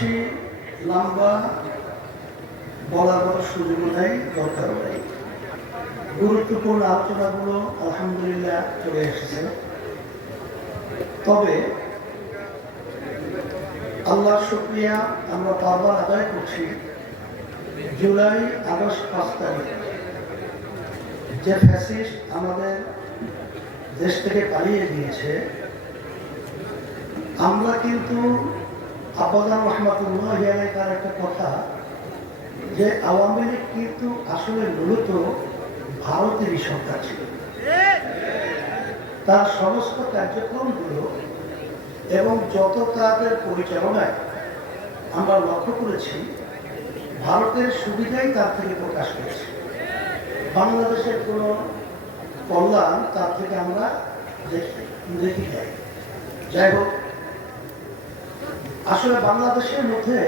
বেশি লম্বা বলার মতো সুযোগ নেই, দরকার নেই। গুরুত্বপূর্ণ আলোচনাগুলো আলহামদুলিল্লাহ চলে এসেছে। তবে আল্লাহর শুকরিয়া আমরা বারবার আদায় করছি, জুলাই আগস্ট 5 তারিখ যে ফ্যাসিস্ট আমাদের দেশ থেকে পালিয়ে গিয়েছে, আমরা কিন্তু আব্বাজান রহমাতুল্লাহ তার একটা কথা যে আওয়ামী লীগ কিন্তু আসলে মূলত ভারতেরই সরকার ছিল। তার সমস্ত কার্যক্রমগুলো এবং যত তাদের পরিচালনায় আমরা লক্ষ্য করেছি ভারতের সুবিধাই তার থেকে প্রকাশ পেয়েছে। বাংলাদেশের কোনো কল্যাণ তার থেকে আমরা দেখি যাই। যাই হোক, আসলে বাংলাদেশের মধ্যে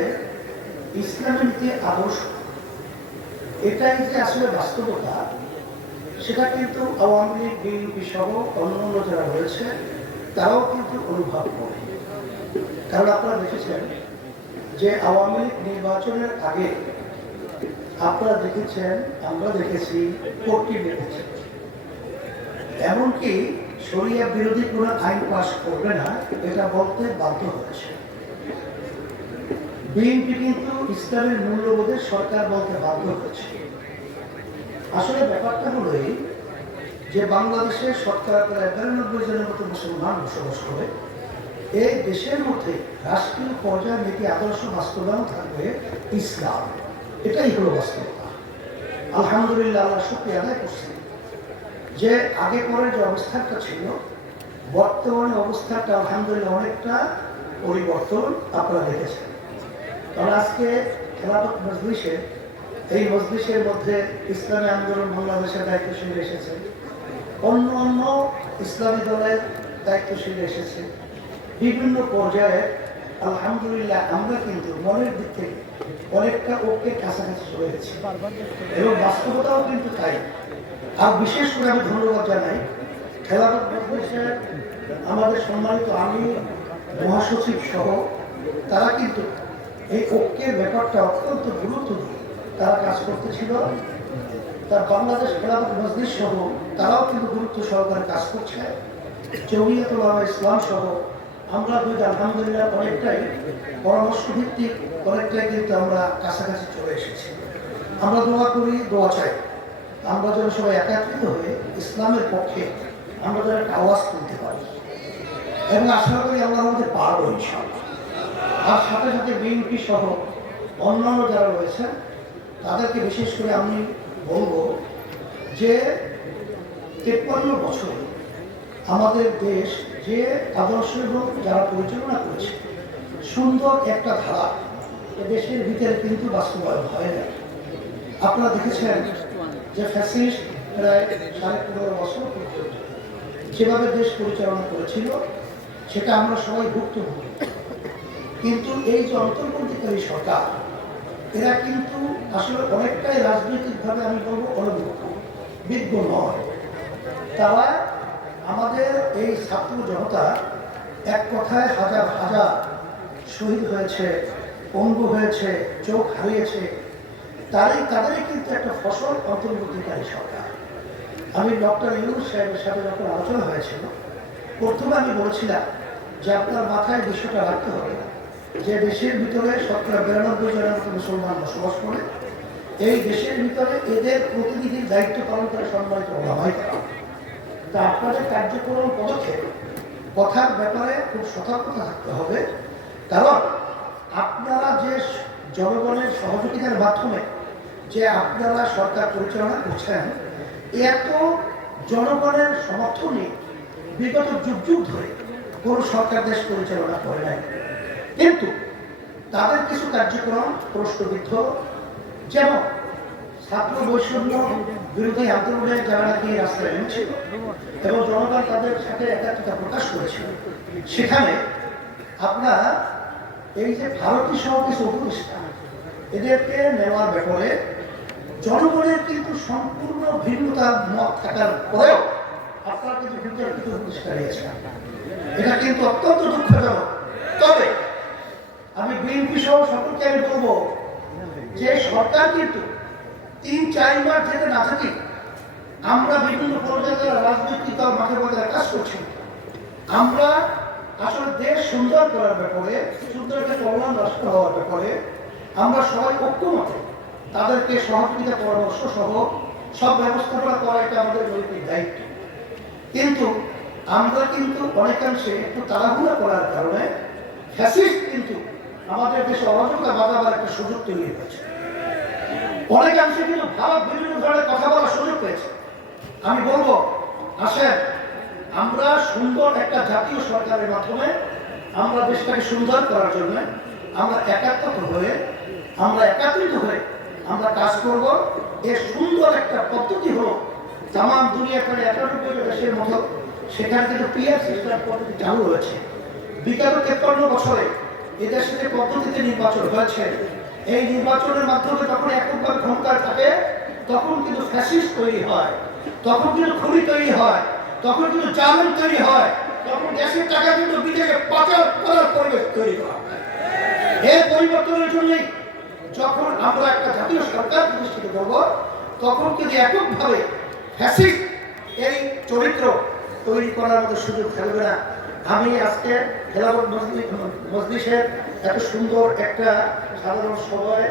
ইসলামের যে আদর্শ, এটাই যে আসলে বাস্তবতা, সেটা কিন্তু আওয়ামী লীগ, বিএনপি সহ অন্যান্য যারা রয়েছে তারাও কিন্তু অনুভব করে। কারণ আপনারা দেখেছেন যে আওয়ামী লীগ নির্বাচনের আগে আপনারা দেখেছেন, আমরা দেখেছি, কোর্টটি দেখেছি, এমনকি শরিয়া বিরোধী কোনো আইন পাস করবে না এটা বলতে বাধ্য হয়েছে। বিএনপি কিন্তু ইসলামের মূল্যবোধের সরকার বলতে বাধ্য হয়েছে। আসলে ব্যাপারটা হলো যে বাংলাদেশের শতকরা প্রায় 92 জনের মতো মুসলমান বসবাস করে। এই দেশের মধ্যে রাষ্ট্রীয় পর্যায়ে নীতি আদর্শ বাস্তবায়ন থাকবে ইসলাম, এটাই হলো বাস্তবতা। আলহামদুলিল্লাহ, আল্লাহ শুকরিয়া আদায় করছি যে আগে পরে যে অবস্থাটা ছিল, বর্তমানে অবস্থাটা আলহামদুলিল্লাহ অনেকটা পরিবর্তন আপনারা দেখেছেন। কারণ আজকে খেলাফত মজলিসে, এই মজলিসের মধ্যে ইসলামী আন্দোলন বাংলাদেশের দায়িত্বশীল এসেছে, অন্য অন্য ইসলামী দলের দায়িত্বশীল এসেছে, বিভিন্ন পর্যায়ে আলহামদুলিল্লাহ আমরা কিন্তু মনের দিক থেকে অনেকটা ওকে কাছাকাছি চলে গেছি এবং বাস্তবতাও কিন্তু তাই। আর বিশেষ করে আমি ধন্যবাদ জানাই খেলাফত মজলিসের আমাদের সম্মানিত আমির, মহাসচিব সহ, তারা কিন্তু এই ঐক্যের ব্যাপারটা অত্যন্ত গুরুত্ব দিয়ে তারা কাজ করতেছিল। তার বাংলাদেশ খেলাফত মজলিস সহ তারাও কিন্তু গুরুত্ব সহকারে কাজ করছে। জমিয়তুল উলামা ইসলাম সহ আমরা দুইটা আলহামদুলিল্লাহ অনেকটাই পরামর্শ ভিত্তিক, অনেকটাই কিন্তু আমরা কাছাকাছি চলে এসেছি। আমরা দোয়া করি, দোয়া চাই আমরা যেন সবাই একাত্রিত হয়ে ইসলামের পক্ষে আমরা যেন একটা আওয়াজ তুলতে পারি এবং আশা করি আমরা আমাদের পারবো ইনশাআল্লাহ। আর সাথে সাথে বিএনপি সহ অন্যান্য যারা রয়েছেন তাদেরকে বিশেষ করে আমি বলবো যে 53 বছর আমাদের দেশ যে আদর্শ যারা পরিচালনা করেছে, সুন্দর একটা ধারা দেশের ভিতরে কিন্তু বাস্তবায়ন হয় না। আপনারা দেখেছেন যে ফ্যাসিস্ট প্রায় 15.5 বছর পর্যন্ত যেভাবে দেশ পরিচালনা করেছিল সেটা আমরা সবাই ভুক্তভোগী। কিন্তু এই যে অন্তর্বর্তীকারী সরকার, এরা কিন্তু আসলে অনেকটাই রাজনৈতিকভাবে আমি বলবো বিজ্ঞ নয়। তারা আমাদের এই ছাত্র জনতা এক কথায় হাজার হাজার শহীদ হয়েছে, পঙ্গু হয়েছে, চোখ হারিয়েছে, তাদেরই কিন্তু একটা ফসল অন্তর্বর্তীকারী সরকার। আমি ডক্টর ইউনূস সাহেবের সাথে যখন আলোচনা হয়েছিল, প্রথমে আমি বলেছিলাম যে আপনার মাথায় বিষয়টা রাখতে হবে যে দেশের ভিতরে 92 জনের মতো মুসলমান বসবাস করে, এই দেশের ভিতরে এদের প্রতিনিধির দায়িত্ব পালন করে সম্মানিত ওলামায়ে কেরাম। তা আপনাদের কার্যক্রম পদক্ষেপ কথার ব্যাপারে খুব সতর্কতা থাকতে হবে। কারণ আপনারা যে জনগণের সহযোগিতার মাধ্যমে যে আপনারা সরকার পরিচালনা করছেন, এত জনগণের সমর্থনে বিগত যুগ যুগ ধরে কোন সরকার দেশ পরিচালনা করে নাই। কিন্তু তাদের কিছু কার্যক্রম প্রশ্নবিদ্ধ, যেমন ছাত্র বৈষম্য বিরোধী আন্দোলনে যারা নাকি রাস্তায় নেমেছিল এবং জনগণ তাদের সাথে একাত্মতা প্রকাশ করেছিল, সেখানে আপনার এই যে ভারতীয় সহ কিছু উপদেষ্টা, এদেরকে নেওয়ার ব্যাপারে জনগণের কিন্তু সম্পূর্ণ ভিন্নতা মত থাকার পরেও আপনারা কিন্তু বিতর্কিত উপদেষ্টা নিয়েছেন। এটা কিন্তু অত্যন্ত দুঃখজনক। তবে আমি বিএনপি সহ সকলকে আমি বলবো যে সরকার কিন্তু ৩-৪ মাস যেতে না থাকি আমরা বিভিন্ন পর্যায়ে রাজনৈতিক দল মাঠে মধ্যে কাজ করছি। আমরা আসলে দেশ সুন্দর করার ব্যাপারে, সুন্দর একটা কল্যাণ রাষ্ট্র হওয়ার ব্যাপারে আমরা সবাই ঐক্যমতে তাদেরকে সহযোগিতা পরামর্শ সহ সব ব্যবস্থাপনা করা এটা আমাদের নৈতিক দায়িত্ব। কিন্তু আমরা কিন্তু অনেকাংশে একটু তাড়াহুড়া করার কারণে ফ্যাসিস্ট কিন্তু আমাদের দেশে অরাজকতা বাঁধাবার একটা সুযোগ তৈরি হয়েছে। অনেকাংশে কিন্তু ভারত বিভিন্ন ধরনের কথা বলার সুযোগ পেয়েছে। আমি বলবো আসেন আমরা সুন্দর একটা জাতীয় সরকারের মাধ্যমে আমরা দেশটাকে সুন্দর করার জন্য আমরা একাত্রিত হয়ে আমরা কাজ করব। এর সুন্দর একটা পদ্ধতি হলো তাম দুনিয়া প্রায় ৯১ দেশের মতো সেখানে কিন্তু পিআর সিস্টেম পদ্ধতি চালু হয়েছে। বিগত ৫৩ বছরে এদেশে যে পদ্ধতিতে নির্বাচন হয়েছে এই নির্বাচনের মাধ্যমে যখন এককভাবে ক্ষমতায় থাকে তখন কিন্তু ফ্যাসিস্ট তৈরি হয়, তখন কিন্তু খুনি তৈরি হয়, তখন কিন্তু জামিন তৈরি হয়, তখন দেশের টাকা কিন্তু বিদেশে পাচার করার পরিবেশ তৈরি করা হয়। এই পরিবর্তনের জন্যই যখন আমরা একটা জাতীয় সরকার প্রতিষ্ঠিত করব তখন কিন্তু এককভাবে ফ্যাসিস্ট এই চরিত্র তৈরি করার মতো সুযোগ থাকবে না। আমি আজকে খেলাফত মজলিসের এত সুন্দর একটা সাধারণ সভায়